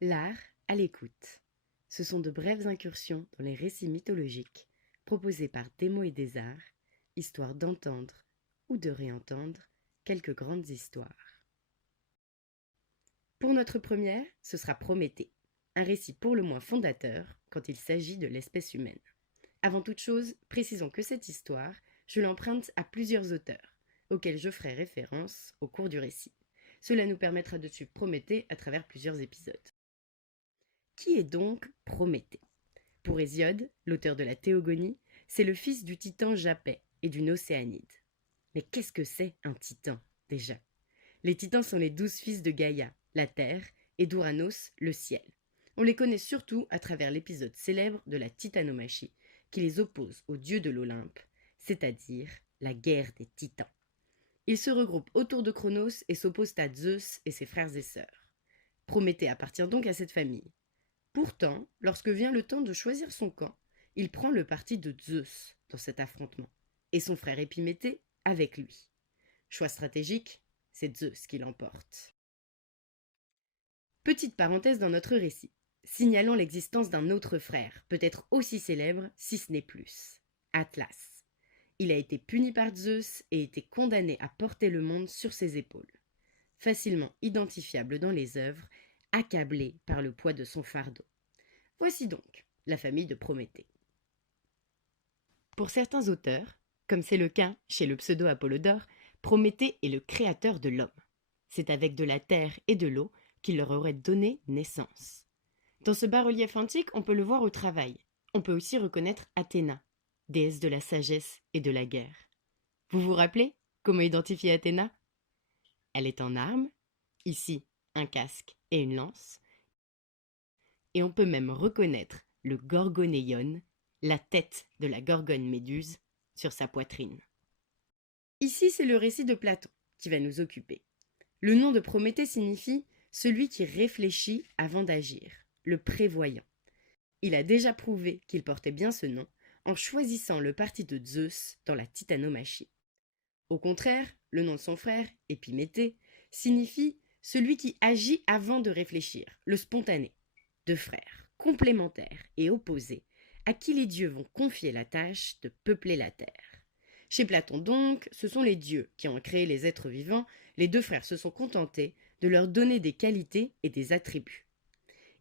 L'art à l'écoute. Ce sont de brèves incursions dans les récits mythologiques proposés par Desmots et des Arts, histoire d'entendre ou de réentendre quelques grandes histoires. Pour notre première, ce sera Prométhée, un récit pour le moins fondateur quand il s'agit de l'espèce humaine. Avant toute chose, précisons que cette histoire, je l'emprunte à plusieurs auteurs, auxquels je ferai référence au cours du récit. Cela nous permettra de suivre Prométhée à travers plusieurs épisodes. Qui est donc Prométhée? Pour Hésiode, l'auteur de la Théogonie, c'est le fils du titan Japet et d'une Océanide. Mais qu'est-ce que c'est un titan, déjà? Les titans sont les 12 fils de Gaïa, la terre, et d'Ouranos, le ciel. On les connaît surtout à travers l'épisode célèbre de la Titanomachie, qui les oppose aux dieux de l'Olympe, c'est-à-dire la guerre des titans. Ils se regroupent autour de Cronos et s'opposent à Zeus et ses frères et sœurs. Prométhée appartient donc à cette famille. Pourtant, lorsque vient le temps de choisir son camp, il prend le parti de Zeus dans cet affrontement, et son frère Épiméthée avec lui. Choix stratégique, c'est Zeus qui l'emporte. Petite parenthèse dans notre récit, signalons l'existence d'un autre frère, peut-être aussi célèbre, si ce n'est plus, Atlas. Il a été puni par Zeus et été condamné à porter le monde sur ses épaules. Facilement identifiable dans les œuvres, accablé par le poids de son fardeau. Voici donc la famille de Prométhée. Pour certains auteurs, comme c'est le cas chez le pseudo-Apollodore, Prométhée est le créateur de l'homme. C'est avec de la terre et de l'eau qu'il leur aurait donné naissance. Dans ce bas-relief antique, on peut le voir au travail. On peut aussi reconnaître Athéna, déesse de la sagesse et de la guerre. Vous vous rappelez comment identifier Athéna? Elle est en armes, ici un casque et une lance, et on peut même reconnaître le gorgonéion, la tête de la gorgone méduse, sur sa poitrine. Ici, c'est le récit de Platon qui va nous occuper. Le nom de Prométhée signifie celui qui réfléchit avant d'agir, le prévoyant. Il a déjà prouvé qu'il portait bien ce nom en choisissant le parti de Zeus dans la Titanomachie. Au contraire, le nom de son frère, Épiméthée, signifie celui qui agit avant de réfléchir, le spontané. Deux frères, complémentaires et opposés, à qui les dieux vont confier la tâche de peupler la terre. Chez Platon donc, ce sont les dieux qui ont créé les êtres vivants, les deux frères se sont contentés de leur donner des qualités et des attributs.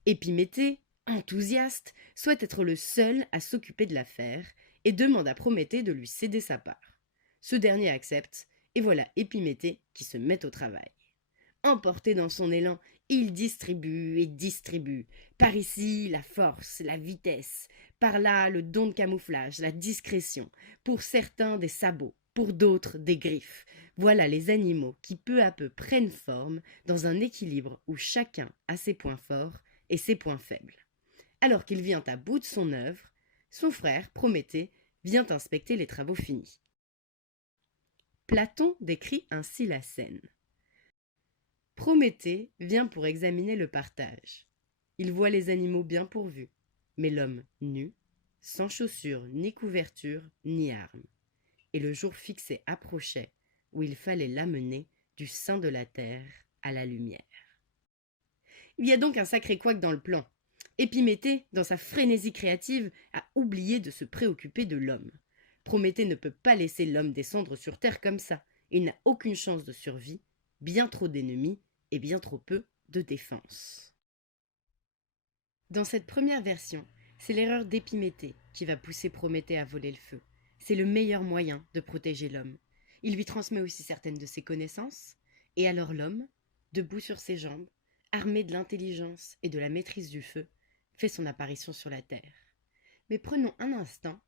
Épiméthée, enthousiaste, souhaite être le seul à s'occuper de l'affaire et demande à Prométhée de lui céder sa part. Ce dernier accepte, et voilà Épiméthée qui se met au travail. Emporté dans son élan, il distribue et distribue. Par ici, la force, la vitesse. Par là, le don de camouflage, la discrétion. Pour certains, des sabots. Pour d'autres, des griffes. Voilà les animaux qui peu à peu prennent forme dans un équilibre où chacun a ses points forts et ses points faibles. Alors qu'il vient à bout de son œuvre, son frère, Prométhée, vient inspecter les travaux finis. Platon décrit ainsi la scène. Prométhée vient pour examiner le partage. Il voit les animaux bien pourvus, mais l'homme nu, sans chaussures, ni couverture, ni armes. Et le jour fixé approchait, où il fallait l'amener du sein de la terre à la lumière. Il y a donc un sacré couac dans le plan. Épiméthée, dans sa frénésie créative, a oublié de se préoccuper de l'homme. Prométhée ne peut pas laisser l'homme descendre sur terre comme ça. Il n'a aucune chance de survie, bien trop d'ennemis et bien trop peu de défense. Dans cette première version, c'est l'erreur d'Épiméthée qui va pousser Prométhée à voler le feu. C'est le meilleur moyen de protéger l'homme. Il lui transmet aussi certaines de ses connaissances, et alors l'homme, debout sur ses jambes, armé de l'intelligence et de la maîtrise du feu, fait son apparition sur la terre. Mais prenons un instant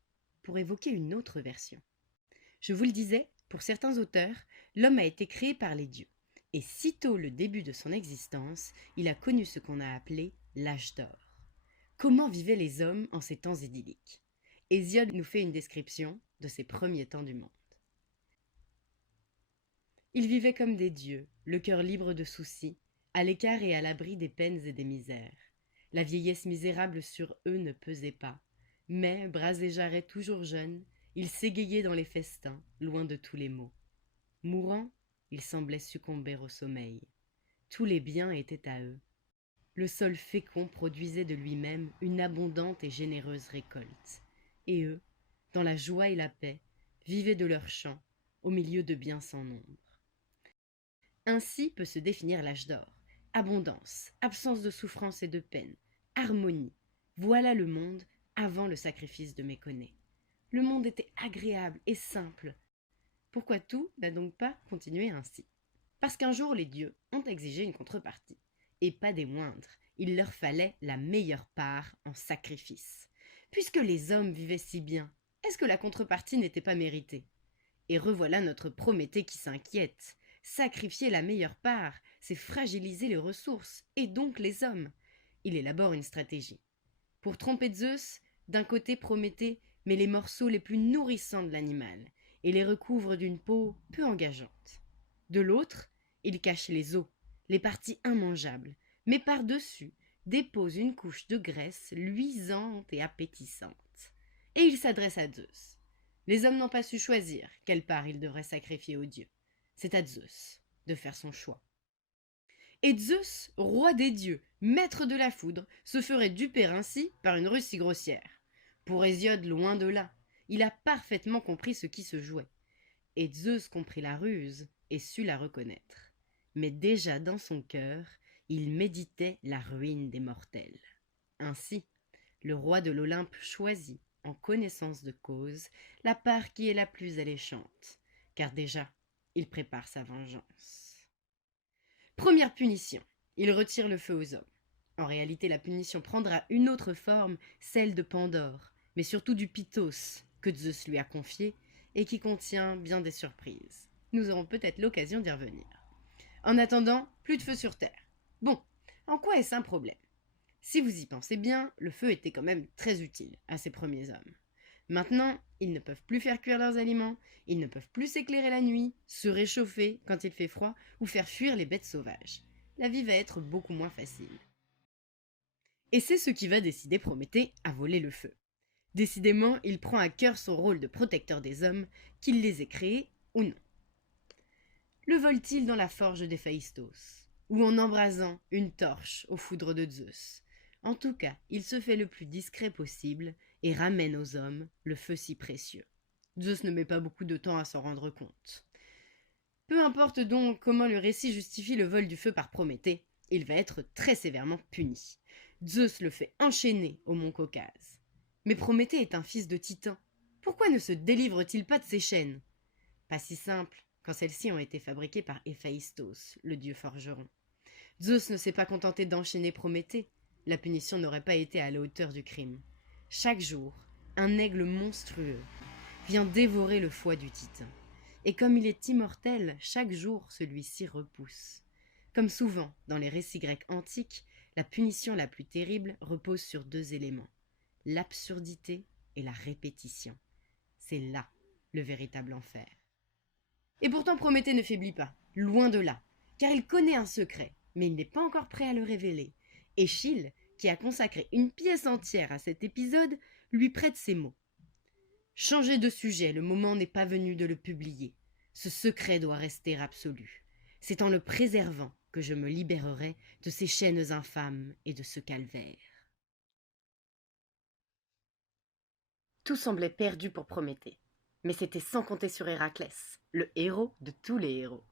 pour évoquer une autre version. Je vous le disais, pour certains auteurs, l'homme a été créé par les dieux. Et sitôt le début de son existence, il a connu ce qu'on a appelé l'âge d'or. Comment vivaient les hommes en ces temps idylliques? Hésiode nous fait une description de ces premiers temps du monde. Ils vivaient comme des dieux, le cœur libre de soucis, à l'écart et à l'abri des peines et des misères. La vieillesse misérable sur eux ne pesait pas, mais, bras et jarrets toujours jeunes, ils s'égayaient dans les festins, loin de tous les maux. Mourants, ils semblaient succomber au sommeil. Tous les biens étaient à eux. Le sol fécond produisait de lui-même une abondante et généreuse récolte. Et eux, dans la joie et la paix, vivaient de leurs champs, au milieu de biens sans nombre. Ainsi peut se définir l'âge d'or. Abondance, absence de souffrance et de peine, harmonie. Voilà le monde avant le sacrifice de Méconée. Le monde était agréable et simple. Pourquoi tout n'a donc pas continué ainsi? Parce qu'un jour les dieux ont exigé une contrepartie. Et pas des moindres, il leur fallait la meilleure part en sacrifice. Puisque les hommes vivaient si bien, est-ce que la contrepartie n'était pas méritée? Et revoilà notre Prométhée qui s'inquiète. Sacrifier la meilleure part, c'est fragiliser les ressources, et donc les hommes. Il élabore une stratégie. Pour tromper Zeus, d'un côté Prométhée met les morceaux les plus nourrissants de l'animal, et les recouvre d'une peau peu engageante. De l'autre, il cache les os, les parties immangeables, mais par-dessus dépose une couche de graisse luisante et appétissante. Et il s'adresse à Zeus. Les hommes n'ont pas su choisir quelle part ils devraient sacrifier aux dieux. C'est à Zeus de faire son choix. Et Zeus, roi des dieux, maître de la foudre, se ferait duper ainsi par une ruse si grossière. Pour Hésiode, loin de là, il a parfaitement compris ce qui se jouait. Et Zeus comprit la ruse et sut la reconnaître. Mais déjà dans son cœur, il méditait la ruine des mortels. Ainsi, le roi de l'Olympe choisit, en connaissance de cause, la part qui est la plus alléchante, car déjà, il prépare sa vengeance. Première punition, il retire le feu aux hommes. En réalité, la punition prendra une autre forme, celle de Pandore, mais surtout du Pythos, que Zeus lui a confié, et qui contient bien des surprises. Nous aurons peut-être l'occasion d'y revenir. En attendant, plus de feu sur Terre. Bon, en quoi est-ce un problème? Si vous y pensez bien, le feu était quand même très utile à ces premiers hommes. Maintenant, ils ne peuvent plus faire cuire leurs aliments, ils ne peuvent plus s'éclairer la nuit, se réchauffer quand il fait froid ou faire fuir les bêtes sauvages. La vie va être beaucoup moins facile. Et c'est ce qui va décider Prométhée à voler le feu. Décidément, il prend à cœur son rôle de protecteur des hommes, qu'il les ait créés ou non. Le vole-t-il dans la forge d'Héphaïstos, ou en embrasant une torche aux foudres de Zeus? En tout cas, il se fait le plus discret possible et ramène aux hommes le feu si précieux. Zeus ne met pas beaucoup de temps à s'en rendre compte. Peu importe donc comment le récit justifie le vol du feu par Prométhée, il va être très sévèrement puni. Zeus le fait enchaîner au mont Caucase. Mais Prométhée est un fils de Titan. Pourquoi ne se délivre-t-il pas de ses chaînes? Pas si simple, quand celles-ci ont été fabriquées par Héphaïstos, le dieu forgeron. Zeus ne s'est pas contenté d'enchaîner Prométhée. La punition n'aurait pas été à la hauteur du crime. Chaque jour, un aigle monstrueux vient dévorer le foie du Titan. Et comme il est immortel, chaque jour celui-ci repousse. Comme souvent dans les récits grecs antiques, la punition la plus terrible repose sur deux éléments, l'absurdité et la répétition. C'est là le véritable enfer. Et pourtant Prométhée ne faiblit pas, loin de là, car il connaît un secret, mais il n'est pas encore prêt à le révéler. Échille, qui a consacré une pièce entière à cet épisode, lui prête ces mots. Changez de sujet, le moment n'est pas venu de le publier. Ce secret doit rester absolu. C'est en le préservant que je me libérerai de ces chaînes infâmes et de ce calvaire. Tout semblait perdu pour Prométhée, mais c'était sans compter sur Héraclès, le héros de tous les héros.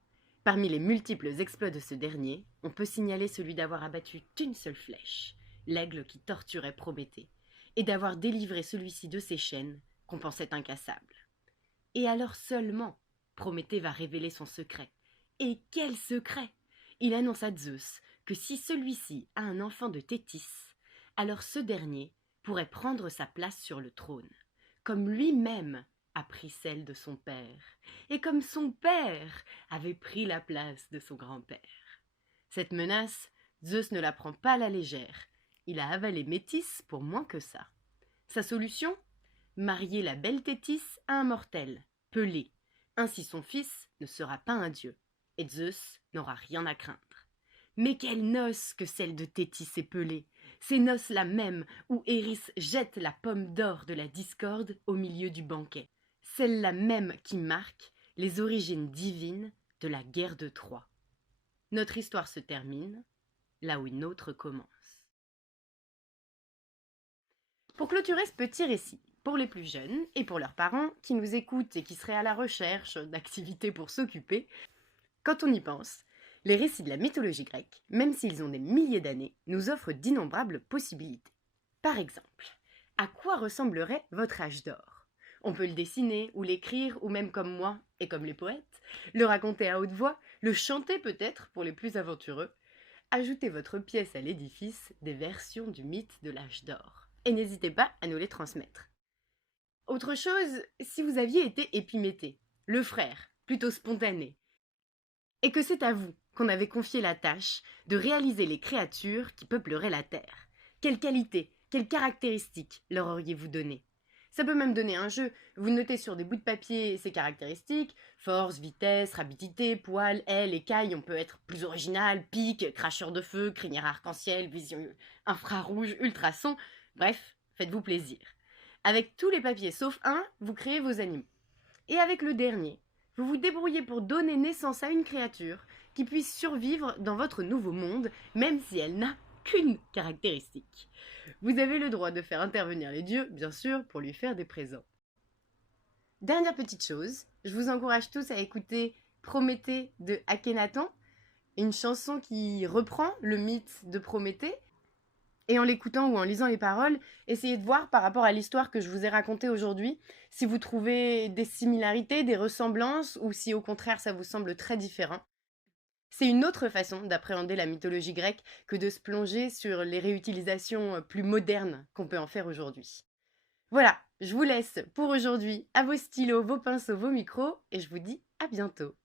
Parmi les multiples exploits de ce dernier, on peut signaler celui d'avoir abattu d'une seule flèche, l'aigle qui torturait Prométhée, et d'avoir délivré celui-ci de ses chaînes, qu'on pensait incassables. Et alors seulement, Prométhée va révéler son secret. Et quel secret! Il annonce à Zeus que si celui-ci a un enfant de Thétis, alors ce dernier pourrait prendre sa place sur le trône, comme lui-même a pris celle de son père, et comme son père avait pris la place de son grand-père. Cette menace, Zeus ne la prend pas à la légère. Il a avalé Métis pour moins que ça. Sa solution? Marier la belle Thétis à un mortel, Pelée. Ainsi son fils ne sera pas un dieu, et Zeus n'aura rien à craindre. Mais quelles noces que celles de Thétis et Pelée! Ces noces-là même où Éris jette la pomme d'or de la discorde au milieu du banquet. Celles-là même qui marquent les origines divines de la guerre de Troie. Notre histoire se termine, là où une autre commence. Pour clôturer ce petit récit, pour les plus jeunes et pour leurs parents qui nous écoutent et qui seraient à la recherche d'activités pour s'occuper, quand on y pense, les récits de la mythologie grecque, même s'ils ont des milliers d'années, nous offrent d'innombrables possibilités. Par exemple, à quoi ressemblerait votre âge d'or? On peut le dessiner, ou l'écrire, ou même comme moi, et comme les poètes, le raconter à haute voix, le chanter peut-être pour les plus aventureux. Ajoutez votre pièce à l'édifice des versions du mythe de l'âge d'or. Et n'hésitez pas à nous les transmettre. Autre chose, si vous aviez été Épiméthée, le frère, plutôt spontané, et que c'est à vous qu'on avait confié la tâche de réaliser les créatures qui peupleraient la Terre. Quelles qualités, quelles caractéristiques leur auriez-vous donné? Ça peut même donner un jeu. Vous notez sur des bouts de papier ces caractéristiques. Force, vitesse, rapidité, poils, ailes, écailles. On peut être plus original, pique, cracheur de feu, crinière arc-en-ciel, vision infrarouge, ultrason. Bref, faites-vous plaisir. Avec tous les papiers sauf un, vous créez vos animaux. Et avec le dernier, vous vous débrouillez pour donner naissance à une créature qui puisse survivre dans votre nouveau monde, même si elle n'a qu'une caractéristique. Vous avez le droit de faire intervenir les dieux, bien sûr, pour lui faire des présents. Dernière petite chose, je vous encourage tous à écouter Prométhée de Akhenaton, une chanson qui reprend le mythe de Prométhée. Et en l'écoutant ou en lisant les paroles, essayez de voir par rapport à l'histoire que je vous ai racontée aujourd'hui, si vous trouvez des similarités, des ressemblances, ou si au contraire ça vous semble très différent. C'est une autre façon d'appréhender la mythologie grecque que de se plonger sur les réutilisations plus modernes qu'on peut en faire aujourd'hui. Voilà, je vous laisse pour aujourd'hui à vos stylos, vos pinceaux, vos micros, et je vous dis à bientôt.